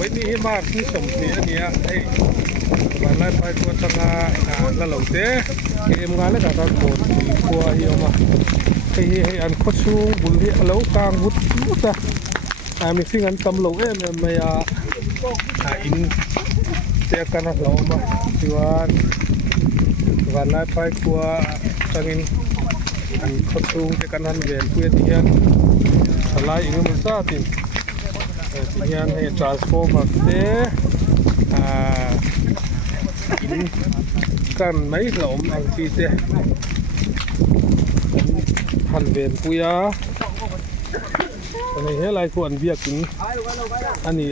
ไว้นี่มากที่สมเสียเนี่ยไอ้วันแรกไปตัวตั้งละหลงเตะเกมงานแล้วก็โกรธกลัวเหี้ยมาให้อันโคชูบุญเลี้ยแล้วกลางวุฒิจ้ะมีสิ่งอันตำรวจไม่อินเจอกันเรามาที่วันแรกไปกลัวตั้งอินอันโคชูเจอกันทันเวียนเพื่อที่จะสลายอีกมันซาติที่ยันให้ transformer เตะอินกันไม่หลอมอันที่เตะทันเวียนปุยาตอนนี้เฮ้ยไรควรเบียกินอันนี้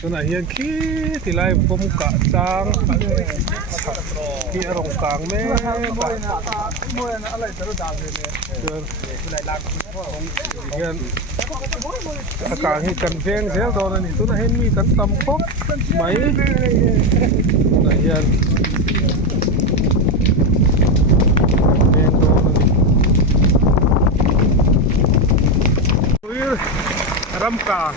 ตอนนี้เฮียนขี้ที่ไรผมกะจางที่อารมณ์กลางแม่เฮียนอากาศให้กันเพลงเสียตอนนี้ตัวนั้นเห็นมีกันตำคบไหมเฮียนเพลงตัวนั้นรำกลาง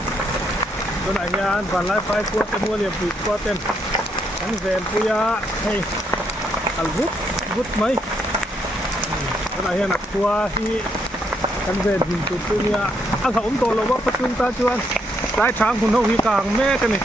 ตัวไหนงานผ่านไล่ไฟกวดเต็มหัวเหลี่ยมปีกกวดเต็มทั้งแสนปุยาให้อัลวุฒไหมตัวไหนหนักตัวที่ทั้งแสนหินจุดตัวเนี้ยอาเขาตัวเราว่าประจุตาจวนไล่ช้างคุณเท่าที่กลางแม่กันนี่